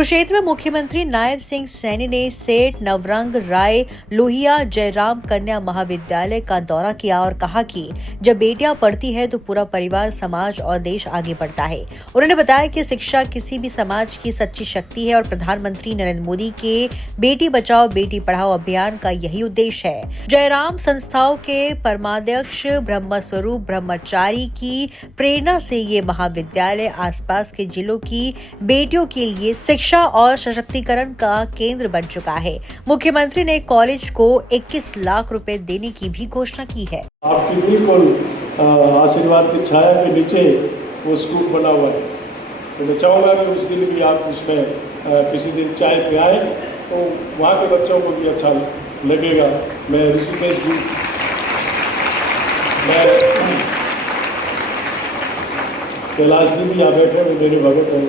कुरुक्षेत्र में मुख्यमंत्री नायब सिंह सैनी ने सेठ नवरंग राय लोहिया जयराम कन्या महाविद्यालय का दौरा किया और कहा कि जब बेटियां पढ़ती है तो पूरा परिवार, समाज और देश आगे बढ़ता है। उन्होंने बताया कि शिक्षा किसी भी समाज की सच्ची शक्ति है और प्रधानमंत्री नरेंद्र मोदी के बेटी बचाओ बेटी पढ़ाओ अभियान का यही उद्देश्य है। जयराम संस्थाओं के परमाध्यक्ष ब्रह्मस्वरूप ब्रह्मचारी की प्रेरणा से ये महाविद्यालय आसपास के जिलों की बेटियों के लिए शिक्षा और सशक्तिकरण का केंद्र बन चुका है। मुख्यमंत्री ने कॉलेज को 21 लाख रुपए देने की भी घोषणा की है। आपकी बिल्कुल आशीर्वाद की छाया के नीचे वो स्कूल बना हुआ है, तो मैं चाहूँगा कि उस दिन भी आप उसमें किसी दिन चाय पे आए तो वहाँ के बच्चों को भी अच्छा लगेगा। मैं ऋषिकेश जी, मैं कैलाश जी भी यहाँ बैठे हुए, मेरे भगत हैं,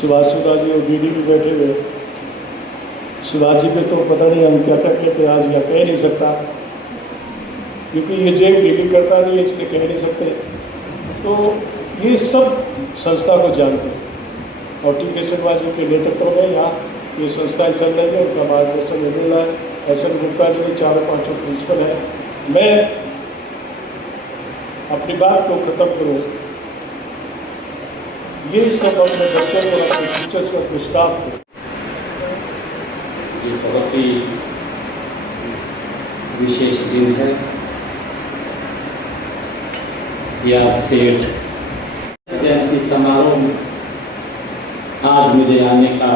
सुभाष सुधा जी और बीडी भी बैठे हुए। सुभाष जी पे तो पता नहीं हम क्या करते थे, आज यहाँ कह नहीं सकता क्योंकि ये जेब ढीली करता नहीं है, इसलिए कह नहीं सकते। तो ये सब संस्था को जानते हैं और टी केशरवा जी के नेतृत्व में यहाँ ये संस्थाएं चल रही है, उनका मार्गदर्शन मिल रहा है। एस.एन. गुप्ता जी चारों पांचों प्रिंसिपल है। मैं अपनी बात को खत्म करूँ, ये सब अपने बच्चों को, अपने टीचर्स को, अपने स्टाफ को, ये बहुत ही विशेष दिन है। यह सेठ जयंती समारोह में आज मुझे आने का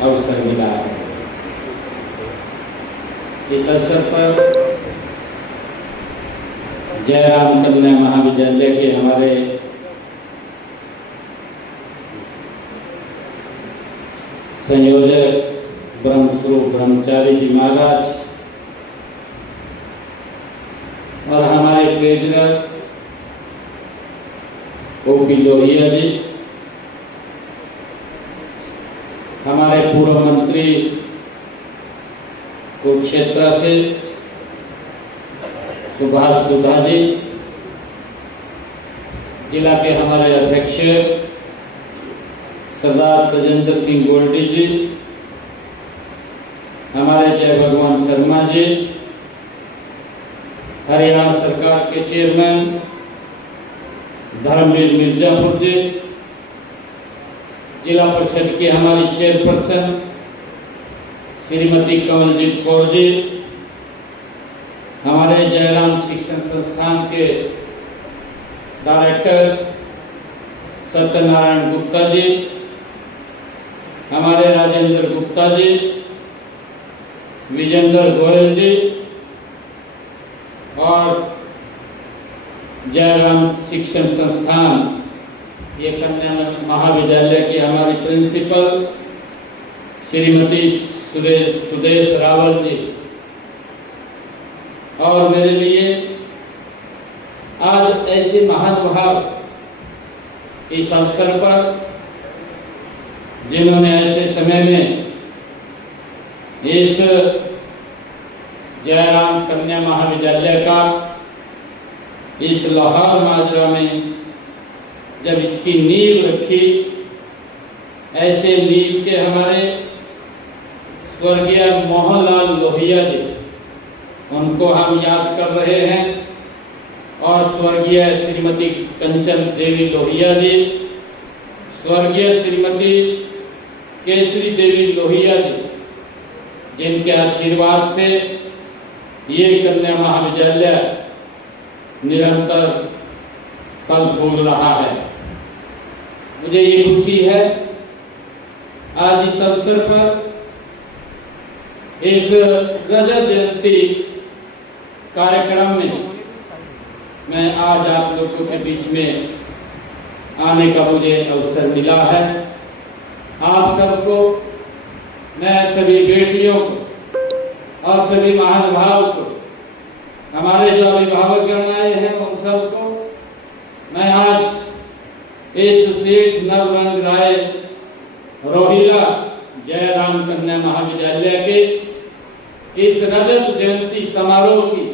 अवसर मिला है। इस अवसर पर जयराम कन्या महाविद्यालय के हमारे संयोजक ब्रह्मस्वरूप ब्रह्मचारी जी महाराज और हमारे ट्रेजरर O.P. लोहिया जी, हमारे पूर्व मंत्री कुरुक्षेत्र से सुभाष सुधा जी, जिला के हमारे अध्यक्ष सरदार तजेंद्र सिंह गोल्डी जी, हमारे जय भगवान शर्मा जी, हरियाणा सरकार के चेयरमैन धर्मवीर मिर्जापुर जी, जिला परिषद की हमारी चेयरपर्सन श्रीमती कमलजीत कौर जी, हमारे जयराम शिक्षण संस्थान के डायरेक्टर सत्यनारायण गुप्ता जी, हमारे राजेंद्र गुप्ता जी, विजेंद्र गोयल जी और जयराम शिक्षण संस्थान ये कन्या महाविद्यालय की हमारी प्रिंसिपल श्रीमती सुदेश रावल जी, और मेरे लिए आज ऐसे महानुभाव इस अवसर पर जिन्होंने ऐसे समय में इस जयराम कन्या महाविद्यालय का इस लाहौर माजरा में जब इसकी नींव रखी, ऐसे नींव के हमारे स्वर्गीय मोहनलाल लोहिया जी, उनको हम याद कर रहे हैं, और स्वर्गीय श्रीमती कंचन देवी लोहिया जी, स्वर्गीय श्रीमती केसरी देवी लोहिया जी, जिनके आशीर्वाद से ये कन्या महाविद्यालय निरंतर फल फूल रहा है। मुझे ये खुशी है आज इस अवसर पर इस रजत जयंती कार्यक्रम में मैं आज आप लोगों के बीच में आने का मुझे अवसर मिला है। आप सबको, मैं सभी बेटियों को और सभी महानुभाव को, हमारे जो अभिभावकगण आए हैं उन सबको मैं आज इस सेठ नवरंग राय रोहिला जयराम कन्या महाविद्यालय के इस रजत जयंती समारोह की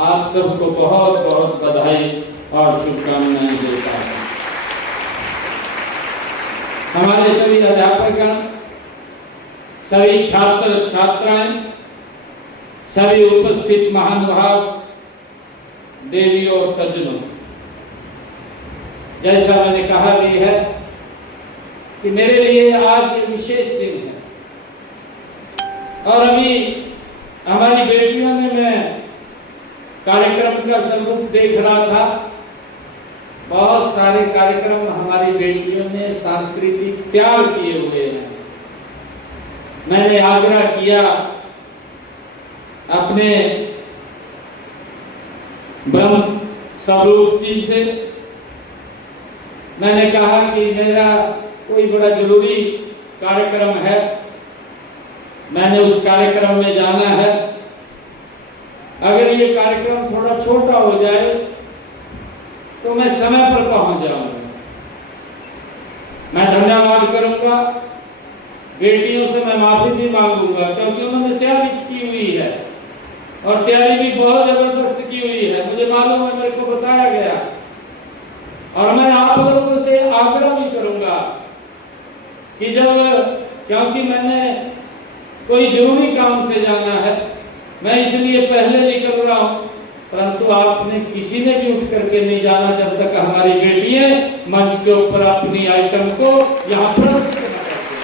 आप सबको बहुत बहुत बधाई और शुभकामनाएं देता हूं। हमारे सभी अध्यापकगण, सभी छात्र छात्राएं, सभी उपस्थित महानुभाव, देवी और सज्जनों, जैसा मैंने कहा भी है कि मेरे लिए आज ये विशेष दिन है। और अभी हमारी बेटियों ने, मैं कार्यक्रम का स्वरूप देख रहा था, बहुत सारे कार्यक्रम हमारी बेटियों ने सांस्कृतिक त्याग किए हुए हैं। मैंने आग्रह किया अपने ब्रह्म स्वरूप जी से, मैंने कहा कि मेरा कोई बड़ा जरूरी कार्यक्रम है, मैंने उस कार्यक्रम में जाना है। अगर ये कार्यक्रम थोड़ा छोटा हो जाए तो मैं समय पर पहुंच जाऊंगा। मैं धन्यवाद करूंगा, बेटियों से मैं माफी भी मांगूंगा, क्योंकि उन्होंने तैयारी की हुई है और तैयारी भी बहुत जबरदस्त की हुई है, मुझे मालूम है, मेरे को बताया गया। और मैं आप लोगों से आग्रह भी करूंगा कि क्योंकि मैंने कोई जरूरी काम से जाना है, मैं इसलिए पहले निकल रहा हूं, परंतु आपने किसी ने भी उठ करके नहीं जाना जब तक हमारी बेटियां मंच के ऊपर अपनी आइटम को यहाँ प्रस्तुत करना चाहती है,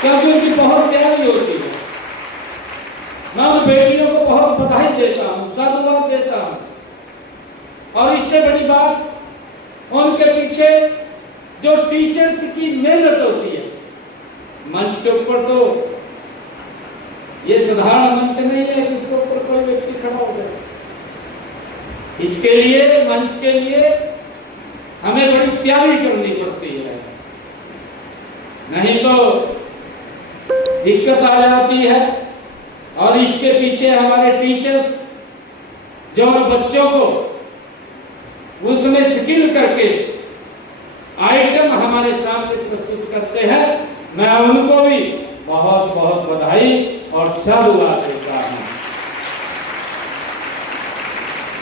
क्योंकि उनकी बहुत तैयारी होती है। मैं उन बेटियों को बहुत बधाई देता हूँ, साधुवाद देता हूँ। और इससे बड़ी बात, उनके पीछे जो टीचर्स की मेहनत होती है। मंच के ऊपर तो ये साधारण मंच नहीं है जिसके ऊपर कोई व्यक्ति खड़ा हो जाए। इसके लिए, मंच के लिए हमें बड़ी तैयारी करनी पड़ती है, नहीं तो दिक्कत आ जाती है। और इसके पीछे हमारे टीचर्स जो उन बच्चों को उसमें स्किल करके आइटम हमारे सामने प्रस्तुत करते हैं, मैं उनको भी बहुत बहुत बधाई और साधुवाद देता हूं।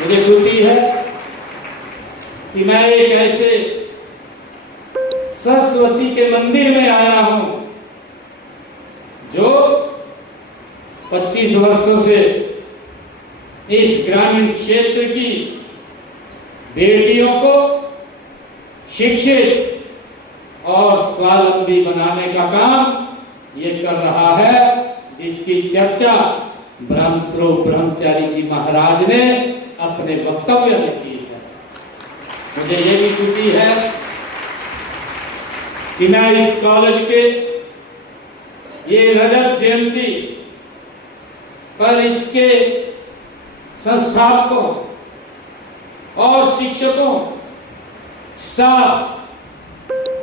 मुझे खुशी है कि मैं एक ऐसे सरस्वती के मंदिर में आया हूं जो 25 वर्षों से इस ग्रामीण क्षेत्र की बेटियों को शिक्षित और स्वावलंबी बनाने का काम ये कर रहा है, जिसकी चर्चा ब्रह्मस्वरूप ब्रह्मचारी जी महाराज ने अपने वक्तव्य में की है। मुझे ये भी खुशी है कि मैं इस कॉलेज के ये रजत जयंती पर इसके संस्थापकों और शिक्षकों, स्टाफ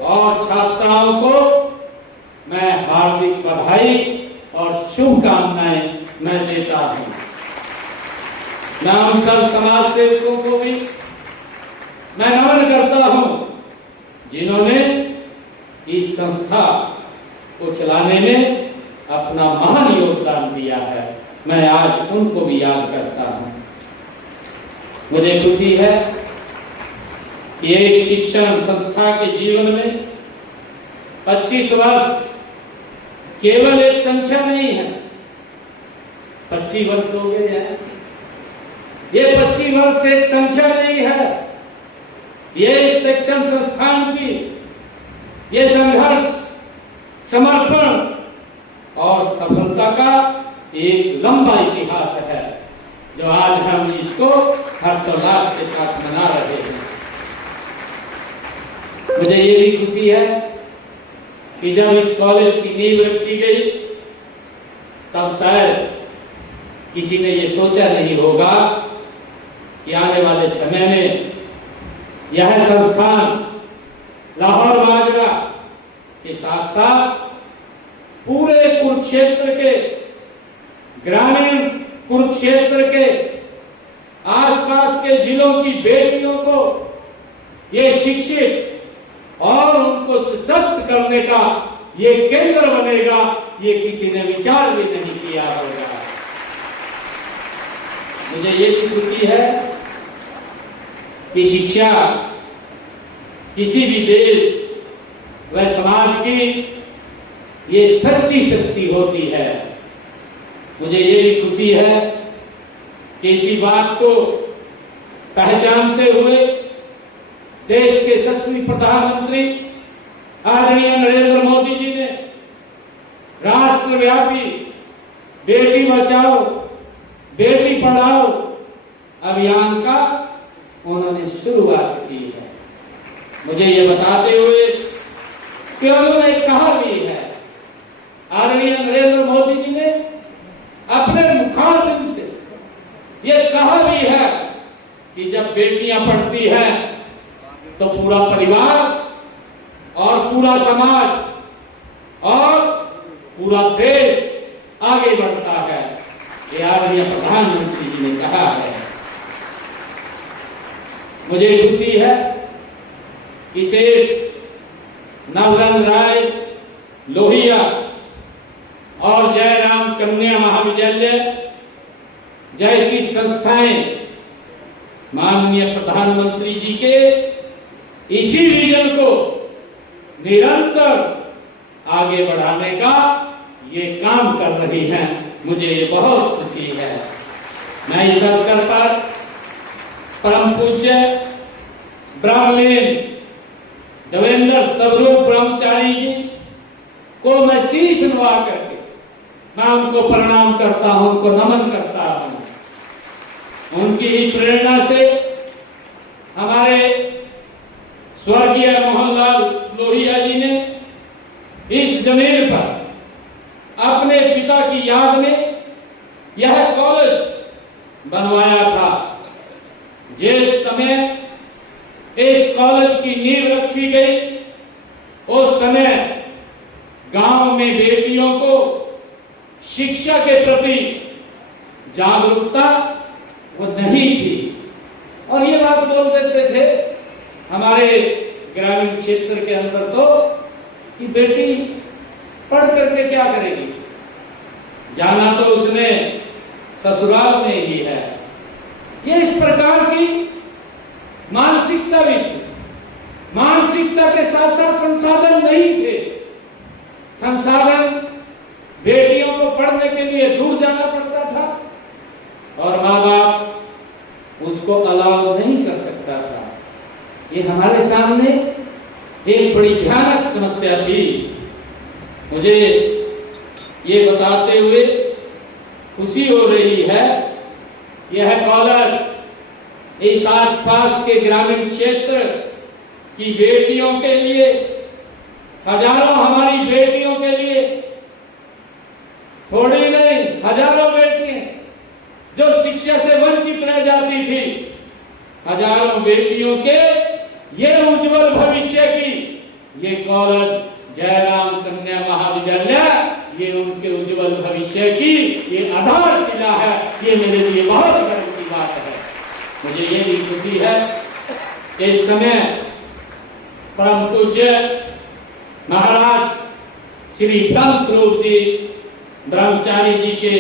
और छात्राओं को मैं हार्दिक बधाई और शुभकामनाएं मैं देता हूं। मैं उन सब समाज सेवकों को भी मैं नमन करता हूं जिन्होंने इस संस्था को चलाने में अपना महान योगदान दिया है। मैं आज उनको भी याद करता हूं। मुझे खुशी है कि एक शिक्षण संस्था के जीवन में 25 वर्ष केवल एक संख्या नहीं है, 25 वर्ष हो गए हैं। ये 25 वर्ष एक संख्या नहीं है, ये शिक्षण संस्थान की ये संघर्ष, समर्पण और सफलता का एक लंबा इतिहास है, जो आज हम इसको हर्षोल्लास के साथ मना रहे हैं। मुझे ये भी खुशी है कि जब इस कॉलेज की नींव रखी गई तब शायद किसी ने ये सोचा नहीं होगा कि आने वाले समय में यह संस्थान लाहौर बाजरा के साथ साथ पूरे कुरुक्षेत्र के, ग्रामीण कुरुक्षेत्र के आसपास के जिलों की बेटियों को ये शिक्षित और उनको सशक्त करने का ये केंद्र बनेगा, ये किसी ने विचार भी नहीं किया होगा। मुझे ये भी खुशी है कि शिक्षा किसी भी देश वह समाज की ये सच्ची शक्ति होती है। मुझे ये भी खुशी है कि इसी बात को पहचानते हुए देश के यशस्वी प्रधानमंत्री आदरणीय नरेंद्र मोदी जी ने राष्ट्रव्यापी बेटी बचाओ बेटी पढ़ाओ अभियान का उन्होंने शुरुआत की है। मुझे ये बताते हुए कि उन्होंने कहा भी है, आदरणीय नरेंद्र मोदी जी ने अपने मुखारबिंद से ये कहा भी है कि जब बेटियां पढ़ती हैं तो पूरा परिवार और पूरा समाज और पूरा देश आगे बढ़ता है। ये आदरणीय प्रधानमंत्री जी ने कहा है। मुझे खुशी है कि सेठ नवरंग राय लोहिया और जयराम कन्या महाविद्यालय जैसी संस्थाएं माननीय प्रधानमंत्री जी के इसी विजन को निरंतर आगे बढ़ाने का ये काम कर रही हैं। मुझे ये बहुत खुशी है। मैं इस अवसर पर परम पूज्य ब्रह्मलीन देवेंद्र स्वरूप ब्रह्मचारी जी को मैं शीश नवा करके मैं उनको प्रणाम करता हूं, उनको नमन करता हूं। उनकी ही प्रेरणा से हमारे स्वर्गीय मोहनलाल लोहिया जी ने इस जमीन पर अपने पिता की याद में यह कॉलेज बनवाया था। जिस समय इस कॉलेज की नींव रखी गई उस समय गांव में बेटियों को शिक्षा के प्रति जागरूकता वो नहीं थी और ये बात बोल देते थे हमारे ग्रामीण क्षेत्र के अंदर तो कि बेटी पढ़ करके क्या करेगी, जाना तो उसने ससुराल में ही है। ये इस प्रकार की मानसिकता भी थी। मानसिकता के साथ साथ संसाधन नहीं थे। संसाधन बेटियों को पढ़ने के लिए दूर जाना पड़ता था और माँ बाप उसको अलाउ नहीं कर सकता था। ये हमारे सामने एक बड़ी भयानक समस्या थी। मुझे ये बताते हुए खुशी हो रही है, यह कॉलेज इस आसपास के ग्रामीण क्षेत्र की बेटियों के लिए, हजारों हमारी बेटियों के लिए, थोड़ी नहीं हजारों बेटियां जो शिक्षा से वंचित रह जाती थी, हजारों बेटियों के ये उज्जवल भविष्य की ये कॉलेज जयराम कन्या महाविद्यालय ये उनके उज्जवल भविष्य की ये आधारशिला है। ये मेरे लिए बहुत गर्व की बात है। मुझे ये भी खुशी है कि इस समय परम पूज्य महाराज श्री ब्रह्म स्वरूप जी ब्रह्मचारी जी के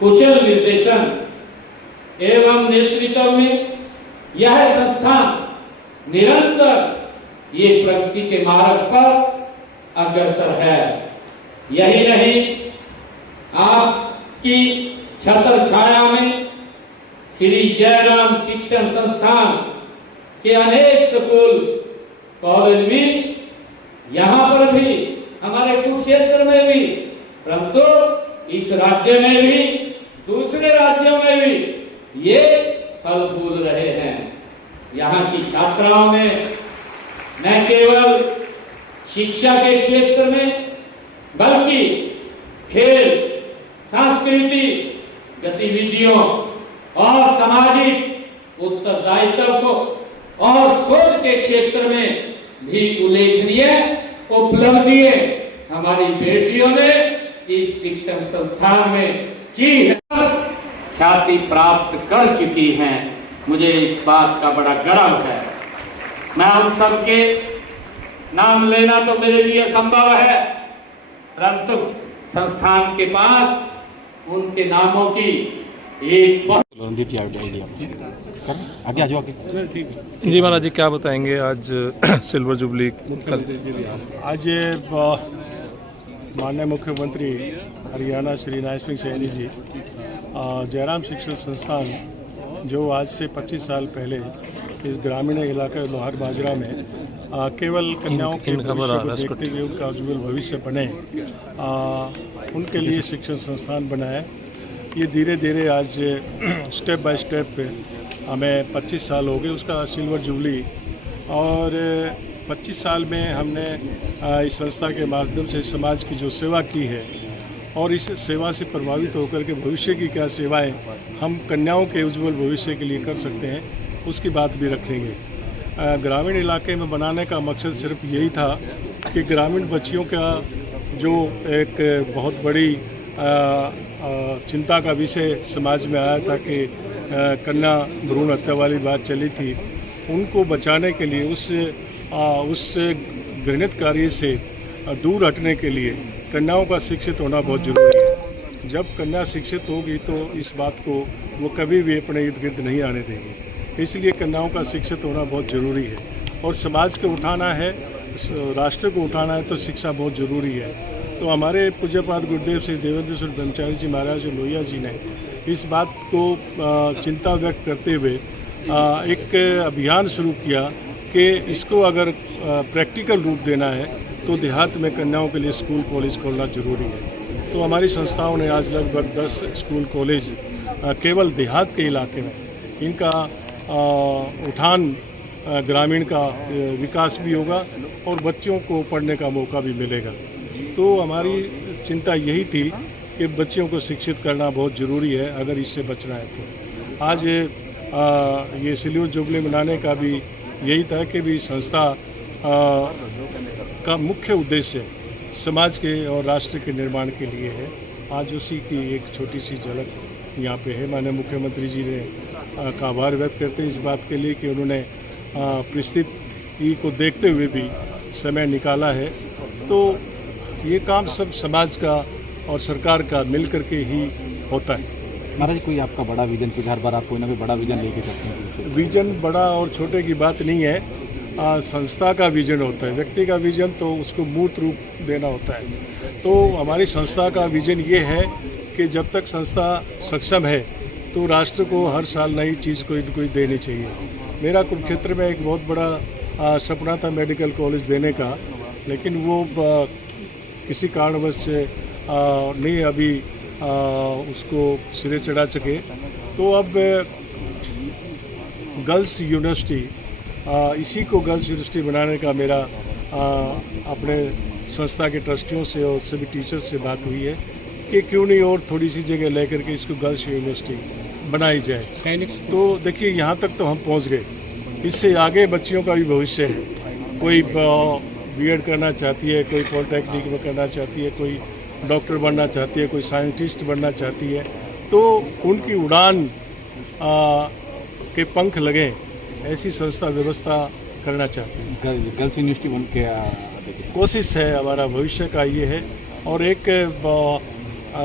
कुशल निर्देशन एवं नेतृत्व में यह संस्थान निरंतर ये प्रगति के मार्ग पर अग्रसर है। यही नहीं, आपकी छत्र छाया में श्री जयराम शिक्षण संस्थान के अनेक स्कूल कॉलेज भी, यहाँ पर भी, हमारे कुरुक्षेत्र में भी, परंतु इस राज्य में भी, दूसरे राज्यों में भी ये फल फूल रहे हैं। यहाँ की छात्राओं में न केवल शिक्षा के क्षेत्र में बल्कि खेल, सांस्कृतिक गतिविधियों और सामाजिक उत्तरदायित्व को और शोध के क्षेत्र में भी उल्लेखनीय उपलब्धियां हमारी बेटियों ने इस शिक्षण संस्थान में की है, ख्याति प्राप्त कर चुकी हैं। मुझे इस बात का बड़ा गर्व है। मैं उन सबके नाम लेना तो मेरे लिए संभव है, परंतु संस्थान के पास उनके नामों की एक बहुत आगे आ जाओ आगे। जी महाराज जी, क्या बताएंगे आज सिल्वर जुबली कल? आज माननीय मुख्यमंत्री हरियाणा श्री नायब सिंह सैनी जी जयराम शिक्षण संस्थान जो आज से 25 साल पहले इस ग्रामीण इलाके लोहार बाजरा में केवल कन्याओं के भविष्य को देखते हुए उनका उज्ज्वल भविष्य बने उनके लिए शिक्षण संस्थान बनाया। ये धीरे धीरे आज स्टेप बाय स्टेप हमें 25 साल हो गए उसका सिल्वर जुबली, और 25 साल में हमने इस संस्था के माध्यम से समाज की जो सेवा की है और इस सेवा से प्रभावित होकर के भविष्य की क्या सेवाएं हम कन्याओं के उज्ज्वल भविष्य के लिए कर सकते हैं उसकी बात भी रखेंगे। ग्रामीण इलाके में बनाने का मकसद सिर्फ यही था कि ग्रामीण बच्चियों का जो एक बहुत बड़ी चिंता का विषय समाज में आया था कि कन्या भ्रूण हत्या वाली बात चली थी, उनको बचाने के लिए उस घृणित कार्य से दूर हटने के लिए कन्याओं का शिक्षित होना बहुत जरूरी है। जब कन्या शिक्षित होगी तो इस बात को वो कभी भी अपने इर्द गिर्द नहीं आने देगी, इसलिए कन्याओं का शिक्षित होना बहुत ज़रूरी है। और समाज को उठाना है, राष्ट्र को उठाना है तो शिक्षा बहुत ज़रूरी है। तो हमारे पूज्यपाद गुरुदेव श्री देवेंद्र ब्रह्मचारी जी महाराज लोहिया जी ने इस बात को चिंता व्यक्त करते हुए एक अभियान शुरू किया कि इसको अगर प्रैक्टिकल रूप देना है तो देहात में कन्याओं के लिए स्कूल कॉलेज खोलना जरूरी है। तो हमारी संस्थाओं ने आज लगभग 10 स्कूल कॉलेज केवल देहात के इलाके में इनका उठान ग्रामीण का विकास भी होगा और बच्चों को पढ़ने का मौका भी मिलेगा। तो हमारी चिंता यही थी कि बच्चियों को शिक्षित करना बहुत ज़रूरी है अगर इससे बचना है तो। आज ये सिल्वर जुबली मनाने का भी यही था कि भी संस्था का मुख्य उद्देश्य समाज के और राष्ट्र के निर्माण के लिए है। आज उसी की एक छोटी सी झलक यहाँ पे है। माननीय मुख्यमंत्री जी ने का आभार व्यक्त करते हैं इस बात के लिए कि उन्होंने परिस्थिति को देखते हुए भी समय निकाला है। तो ये काम सब समाज का और सरकार का मिल करके ही होता है। महाराज कोई आपका बड़ा विजन, क्योंकि हर बार आप कोई ना कोई बड़ा विजन लेके चलते हैं। विजन बड़ा और छोटे की बात नहीं है, संस्था का विजन होता है। व्यक्ति का विजन तो उसको मूर्त रूप देना होता है। तो हमारी संस्था का विजन ये है कि जब तक संस्था सक्षम है तो राष्ट्र को हर साल नई चीज़ कोई न कोई देनी चाहिए। मेरा कुरुक्षेत्र में एक बहुत बड़ा सपना था मेडिकल कॉलेज देने का, लेकिन वो किसी कारणवश से नहीं अभी उसको सिरे चढ़ा सके। तो अब गर्ल्स यूनिवर्सिटी, इसी को गर्ल्स यूनिवर्सिटी बनाने का मेरा अपने संस्था के ट्रस्टियों से और सभी टीचर्स से बात हुई है कि क्यों नहीं और थोड़ी सी जगह लेकर के इसको गर्ल्स यूनिवर्सिटी बनाई जाए। तो देखिए यहाँ तक तो हम पहुँच गए, इससे आगे बच्चियों का भी भविष्य है। कोई बीएड करना चाहती है, कोई पॉलिटेक्निक में करना चाहती है, कोई डॉक्टर बनना चाहती है, कोई साइंटिस्ट बनना चाहती है, तो उनकी उड़ान के पंख लगें ऐसी संस्था व्यवस्था करना चाहती है। गर्ल्स यूनिवर्सिटी बन के कोशिश है, हमारा भविष्य का ये है। और एक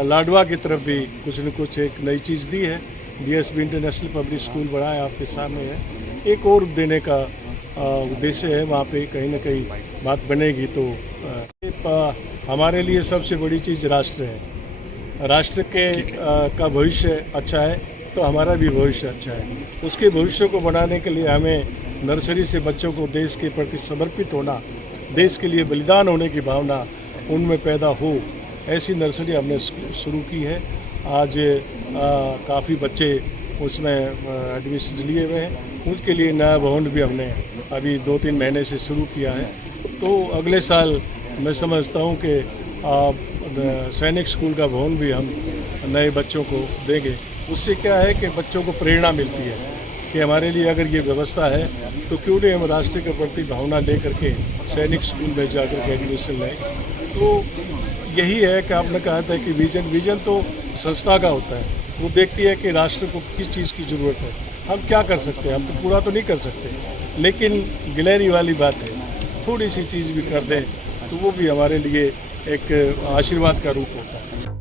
लाडवा की तरफ भी कुछ न कुछ एक नई चीज़ दी है। बीएसबी इंटरनेशनल पब्लिक स्कूल बड़ा है, आपके सामने है। एक और देने का उद्देश्य है, वहाँ पे कहीं ना कहीं बात बनेगी। तो हमारे लिए सबसे बड़ी चीज़ राष्ट्र है। राष्ट्र के का भविष्य अच्छा है तो हमारा भी भविष्य अच्छा है। उसके भविष्य को बनाने के लिए हमें नर्सरी से बच्चों को देश के प्रति समर्पित होना, देश के लिए बलिदान होने की भावना उनमें पैदा हो, ऐसी नर्सरी हमने शुरू की है। आज काफ़ी बच्चे उसमें एडमिशन लिए हुए हैं। उसके लिए नया भवन भी हमने अभी 2-3 महीने से शुरू किया है। तो अगले साल मैं समझता हूँ कि सैनिक स्कूल का भवन भी हम नए बच्चों को देंगे। उससे क्या है कि बच्चों को प्रेरणा मिलती है कि हमारे लिए अगर ये व्यवस्था है तो क्यों नहीं हम राष्ट्र के प्रति भावना ले करके सैनिक स्कूल में जाकर के एडमिशन लें। तो यही है कि आपने कहा था कि विजन तो संस्था का होता है। वो देखती है कि राष्ट्र को किस चीज़ की ज़रूरत है, हम क्या कर सकते हैं। हम तो पूरा तो नहीं कर सकते, लेकिन गिलहरी वाली बात है, थोड़ी सी चीज़ भी कर दें तो वो भी हमारे लिए एक आशीर्वाद का रूप होता है।